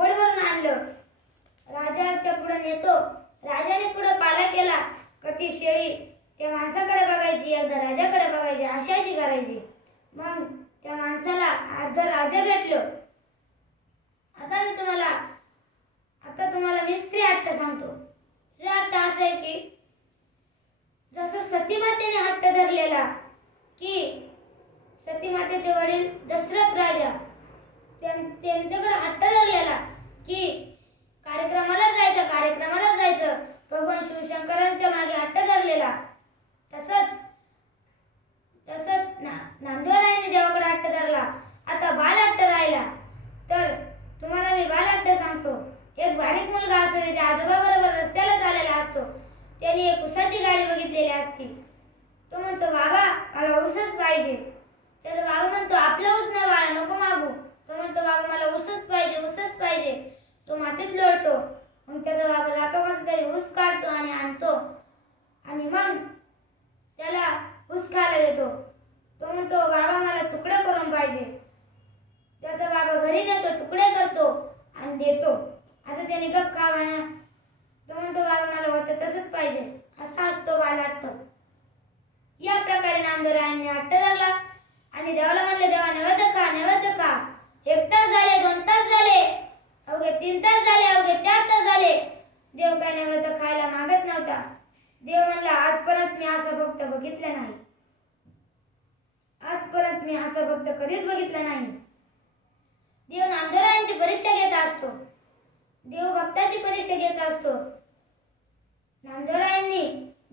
पोट भरून आणलं. राजाच्या पुढे नेतो. राजाने पुढे पाला केला का ती शेळी त्या माणसाकडे बघायची, एकदा राजाकडे बघायची, अशी करायची. मग त्या माणसाला अर्ध राजा भेटलो. आता तुम्हाला मी स्त्री हट्ट सांगतो. स्त्री हट्ट असं आहे की जसं सतीमातेने हट्ट धरलेला की सतीमातेचे वडील दशरथ राजा त्यांच्याकडे हट्ट धरलेला की कार्यक्रमाला जायचं भगवान शिवशंकरांच्या मागे हट्ट धरलेला, तसंच नामदेवरायांनी देवाकडे हट्ट धरला. आता बाल हट्ट राहिला. तर तुम्हाला मी बाल हट्ट सांगतो. एक बारीक मुलगा असतो, त्याच्या आजोबा बरोबर रस्त्याला चाललेला असतो. त्याने एक उसाची गाडी बघितलेली असती. तो म्हणतो, बाबा मला ऊसच पाहिजे. त्याचा बाबा म्हणतो, आपला ऊस नाही बाळा, नको मागू. तो म्हणतो, बाबा मला ऊसच पाहिजे. तो मातीत लोळतो. मग त्याचा बाबा जातो कसं तरी ऊस काढतो आणि आणतो आणि मग त्याला ऊस खायला देतो. तो म्हणतो, बाबा मला तुकडे करून पाहिजे. त्याचा बाबा घरी नेतो, तुकडे करतो आणि देतो. आता त्याने गप खावा. तो म्हणतो, बाबा मला होतं तसंच पाहिजे. असा असतो बालहट्ट. या प्रकारे नामदेवरायांनी हट्ट धरला आणि देवाला म्हणले, देवा नैवेद्य खा. 1 तास झाले, 2 तास झाले, अवघे 3 तास झाले, अवघे 4 तास झाले. देव काय नैवेद्य खायला मागत नव्हता. देव म्हणला, आजपर्यंत मी असं भक्त बघितलं नाही. आजपर्यंत मी असं भक्त कधीच बघितलं नाही. देव नामदेवरायांची परीक्षा घेत असतो. देव भक्ताची परीक्षा घेत असतो. नामदेवरायांनी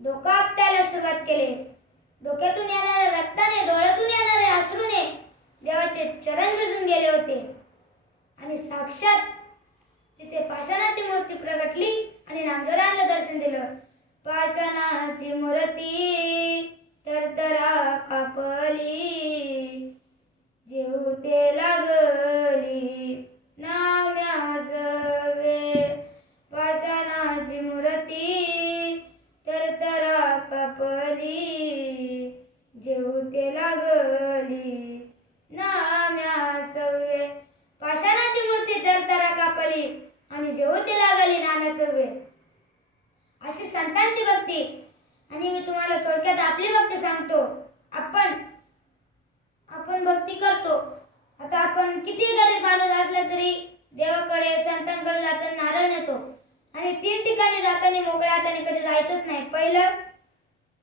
डोकं आपटायला सुरुवात केली. डोक्यातून येणाऱ्या रक्ताने, डोळ्यातून येणाऱ्या अश्रूने देवाचे चरण भिजून गेले होते आणि साक्षात तिथे पाषाणाची मूर्ती प्रगटली आणि नामदेवरायांना दर्शन दिलं. पाषाणाची मूर्ती तरतरा कापली, जेवते लागली नाम्यास वे. पाषाणाची मूर्ती तरतरा कापली, जेवते लागली नाम्यास वे. पाषाणाची मूर्ती तरतरा कापली आणि जेवते लागली नाम्यास वे. अशी संतांची भक्ती. आणि मी तुम्हाला थोडक्यात आपली भक्ती सांगतो. आपण भक्ती करतो. आता आपण किती गरीब माणूस असला तरी देवाकडे, संतांकडे जाताना नारळ नेतो आणि 3 ठिकाणी जाताना मोकळ्या हाताने कधी जायचंच नाही. पहिलं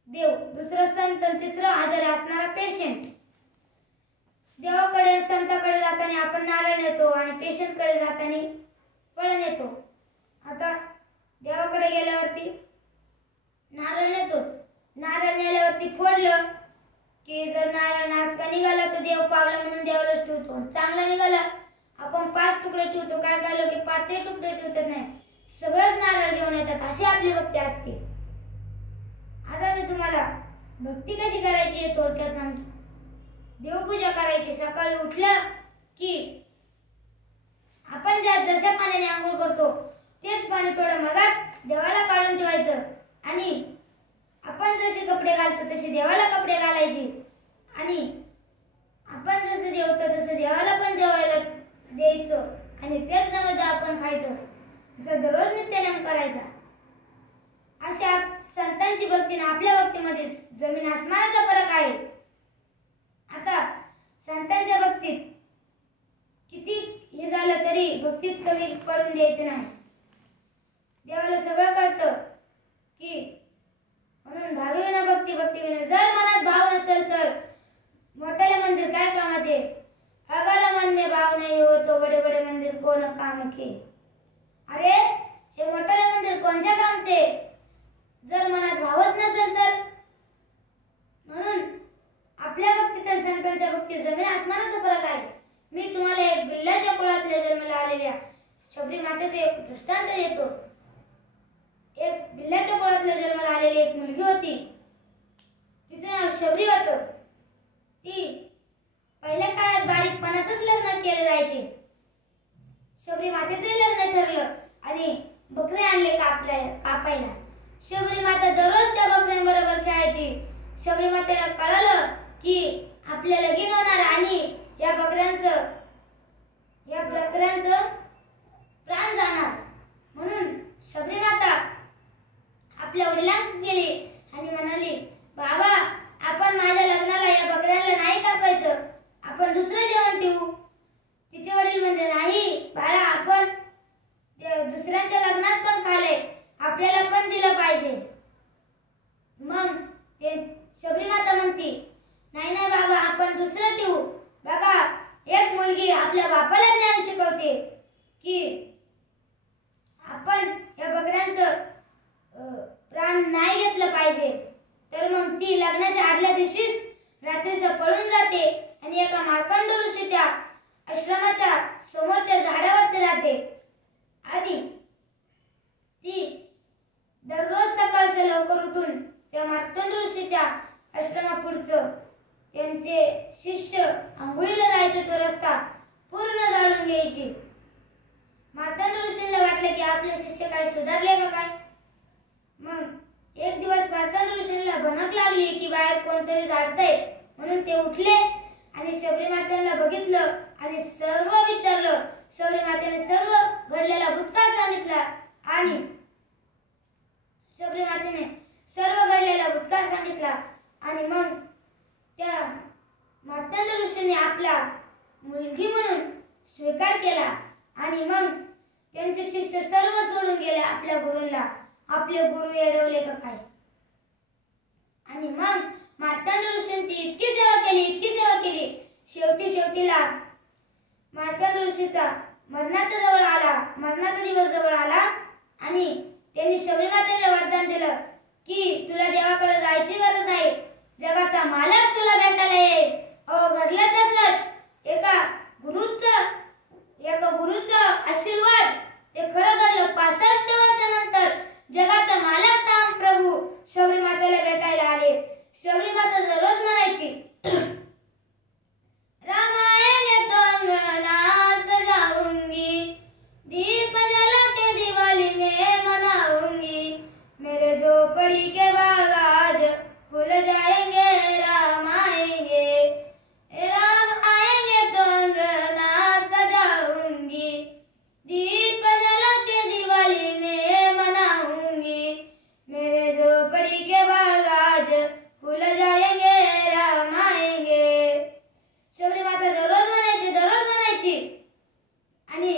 देव, दुसरं संत, तिसरं आजारी असणारा पेशंट. देवाकडे, संतांकडे जाताना आपण नारळ नेतो आणि पेशंटकडे जाताना फळं नेतो. आता देवाकडे गेल्यावरती नारळ नेतोच. नारळ नेल्यावरती फोडलं की जर नारळ नासका निघाला तर देव पावला म्हणून देवालाच ठेवतो. चांगला निघाला आपण 5 तुकडे ठेवतो. काय झालं की 5 तुकडे ठेवतात नाही, सगळंच नारळ घेऊन येतात. अशी आपली भक्ती असते. आता मी तुम्हाला भक्ती कशी करायची हे थोडक्यात सांगतो. देवपूजा करायची. सकाळी उठलं की आपण जशा पाण्याने आंघोळ करतो तेच पाणी थोडं मगात देवाला काढून ठेवायचं आणि आपण जसे कपडे घालतो तसे देवाला कपडे घालायचे आणि आपण जसं जेवतो तसं देवाला पण जेवायला द्यायचं आणि तेच नैवेद्य आपण खायचं. असं दररोज नित्यनेम करायचा. अशा संतांची भक्ती आणि आपल्या भक्तीमध्ये जमीन आसमानाचा फरक आहे. आता संतांच्या भक्तीत किती हे झालं तरी भक्तीत कमी पडून द्यायचं नाही. देवाला सगळं कळतं की म्हणून भाविना भक्ती विना. जर मनात भाव नसेल तर मोठे मंदिर काय कामाचे. अगर मन में भाव नहीं हो तो बड़े बड़े मंदिर कोण काम के. अरे हे मोठे मंदिर कोणत्या कामचे जर मनात भावच नसेल तर. म्हणून आपल्या भक्तीत आणि संतांच्या भक्तीत जमीन आसमानाचा फरक आहे. मी तुम्हाला एक बिल्लाच्या कुळातल्या जन्माला आलेल्या शबरी मातेचे एक दृष्टांत देतो. एक बिल्लाच्या कुळातल्या जन्माला आलेली एक मुलगी होती. तिचे नाव शबरी होतं. ती पहिल्या काळात बारीकपणातच लग्न केले जायचे. शबरी मातेचे लग्न ठरलं आणि बकरे आणले कापायला. शबरी माता दररोज त्या बकऱ्यांबरोबर खेळायची. शबरी मातेला कळलं की आपल्या लगीन होणार आणि या बकऱ्यांचं प्राण जाणार. म्हणून शबरी माता आपल्या वडिलांकडे गेली आणि म्हणाली, बाबा, आपण माझ्या लग्नाला या बकऱ्याला नाही कापायचं, आपण दुसरं जेवण ठेवू. तिचे वडील म्हणले, नाही बाळा, आपण दुसऱ्यांच्या लग्नात पण खाल्ले, आपल्याला पण दिलं पाहिजे. मग ते शबरी माता म्हणती, नाही नाही बाबा, आपण दुसरं ठेवू. बघा, एक मुलगी आपल्या बापाला ज्ञान शिकवते की आपण या बकऱ्यांचं प्राण नाही घेतलं पाहिजे. तर मग ती लग्नाच्या आदल्या दिवशीच रात्रीचं पळून जाते आणि एका मार्कंड ऋषीच्या आश्रमाच्या समोरच्या झाडावरती राहते. आणि ती दररोज सकाळचं लवकर उठून त्या मार्कंड ऋषीच्या आश्रमापुढचं त्यांचे शिष्य आंघोळीला जायचे तो रस्ता पूर्ण जाळून घ्यायची. मार्कंड ऋषींना वाटलं की आपले शिष्य काय सुधारले का काय. मग एक दिवस मार्कंड ऋषींना भनक लागली की बाहेर कोणतरी झाडतंय. म्हणून ते उठले आणि शबरी मातेला बघितलं आणि सर्व विचारलं. शबरी मातेने सर्व घडलेला भूतकाळ सांगितला आणि शबरी मातेने सर्व घडलेला भूतकाळ सांगितला. आणि मग त्या मार्कंड ऋषीने आपला मुलगी म्हणून स्वीकार केला. आणि मग त्यांचे शिष्य सर्व सोडून गेले आपल्या गुरूंना. आपले गुरु येडवले का काय. आणि मग मार्कंड ऋषींची इतकी सेवा केली, इतकी सेवा केली, शेवटीला मार्कंड ऋषीचा मरणाचा दिवस जवळ आला आणि त्यांनी शबरी मातेला वरदान दिलं की तुला देवाकडे जायची गरज नाही, जगाचा मालक तुला भेटायला येईल. घडलं तसंच एका गुरुचा आशीर्वाद ते खरं घडलं. 65 वर्षानंतर जगाचा मालक राम प्रभू शबरी मातेला भेटायला आले. शबरी माता दररोज म्हणायची, राम आएंगे तो अंगना सजाऊंगी, दीप जला के दिवाली में मनाऊंगी, मेरे झोपड़ी के बाग आज खुल जाएंगे, राम आएंगे तो अंगना सजाऊंगी, दीप जला के दिवाली में मनाऊंगी, मेरे झोपड़ी के बाग आज खुल जाएंगे, राम आएंगे. शबरी माता दररोज म्हणायची. आणि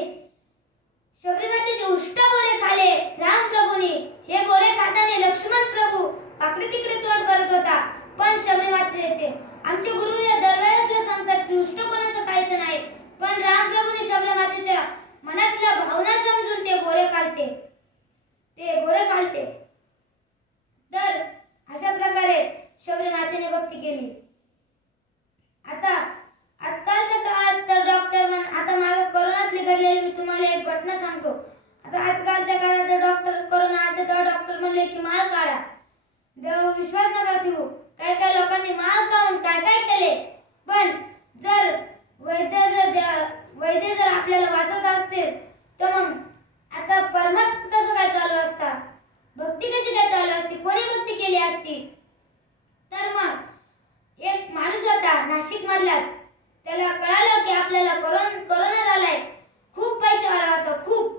शबरी मातेचे उष्ट बोरे खाले राम प्रभूंनी. हे बोरे खाताना लक्ष्मण प्रभू आकडे तिकडे तोंड करत होता. पण शबरी मातेचे आमचे गुरु या दरवेळेस सांगतात की उष्ट कोणाचं खायचं नाही. पण राम प्रभूंनी शबरी मातेच्या मनातल्या भावना समजून ते बोरे खालते. तर अशा प्रकारे शबरी मातेने भक्ती केली. आता आजकालच्या काळात तर आता मागे कोरोनातली घडलेली मी तुम्हाला एक घटना सांगतो. आता आजकालच्या काळात डॉक्टर कोरोना आले तेव्हा डॉक्टर म्हणले की माळ काढा. देव विश्वास नका ठेवू. काही लोकांनी माळ काढून काय केले. पण जर वैद्य जर आपल्याला वाचवत असतील तर मग आता परमात्मा कसं काय चालू असता, भक्ती कशी काय चालू असती, कोणी भक्ती केली असती. तर मग एक माणूस होता नाशिक मधलाच. त्याला कळालं की आपल्याला कोरोना झालाय. खूप पैशावाला होता, खूप.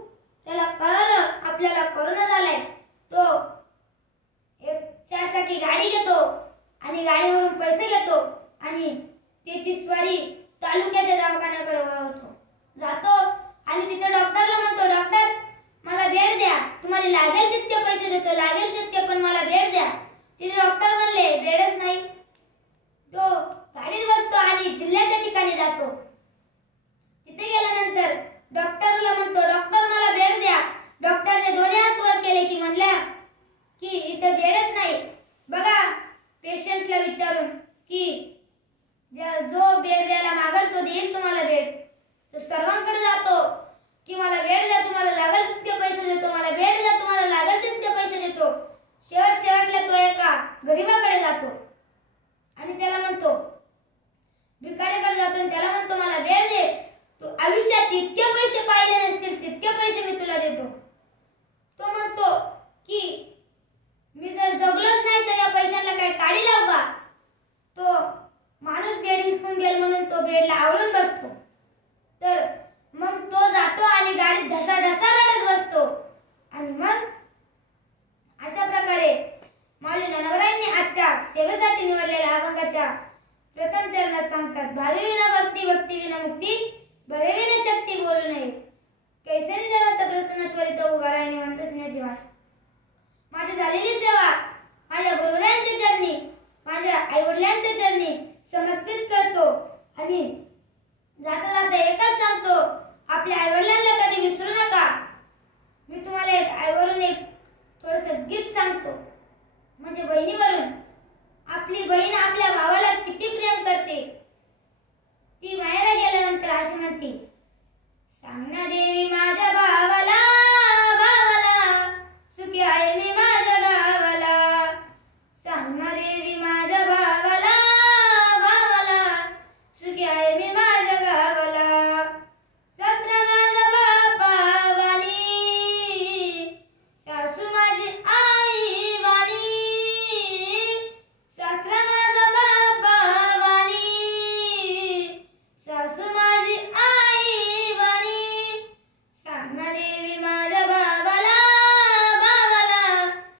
त्याला कळालं आपल्याला कोरोना झालाय. तो एक 4 चाकी गाडी घेतो आणि गाडीवरून पैसे घेतो आणि त्याची स्वारी तालुक्याच्या दवाखान्याकडे वळवतो. जातो आणि तिथे डॉक्टरला म्हणतो, डॉक्टर मला बेड द्या, तुम्हाला लागेल तितके पैसे देतो, लागेल तितके, पण मला बेड द्या. तिथे डॉक्टर म्हणले बेडच नाही. तो गाडीत बसतो आणि जिल्ह्याच्या ठिकाणी जातो. तिथे गेल्यानंतर डॉक्टरला म्हणतो, डॉक्टर मला बेड द्या. डॉक्टरने दोन्ही हात वर केले की म्हणल्या की इथे बेडच नाही. बघा पेशंटला विचारून की जो बेड द्यायला मागेल तो देईल तुम्हाला बेड. तो सर्वांकडे जातो की मला बेड द्या, तुम्हाला लागेल तितके पैसे देतो, मला बेड द्या, तुम्हाला लागेल तितके पैसे देतो. शेवटला तो एका गरीबाकडे जातो आणि त्याला म्हणतो, भिकारीकडे जातो आणि त्याला म्हणतो मला बेड दे, तू आयुष्यात इतके पैसे पाहिले नसतील तितके पैसे मी तुला देतो. तो म्हणतो की मी जर जगलोच नाही तर या पैशांना काय काढी लावू का. तो माणूस बेड हिसकून गेल म्हणून तो बेडला आवळून बसतो. तर मग तो जातो आणि गाडीत ढसाढसा देवाला सांगतात, भावी विना भक्ती, भक्ती विना मुक्ती, बळे विना शक्ती बोलू नये. कैसेने देवाचा प्रसन्न त्वरित उगारा निवंत शिवाय. माझी झालेली सेवा माझ्या गुरुवरांच्या चरणी, माझ्या आई वडिलांच्या चरणी समर्पित करतो आणि जाता जाता एकच सांगतो, आपल्या आई वडिलांना कधी विसरू नका. मी तुम्हाला एक आईवरून एक थोडंसं गीत सांगतो, म्हणजे बहिणीवरून. आपली बहीण आपल्या भावाला किती प्रेम करते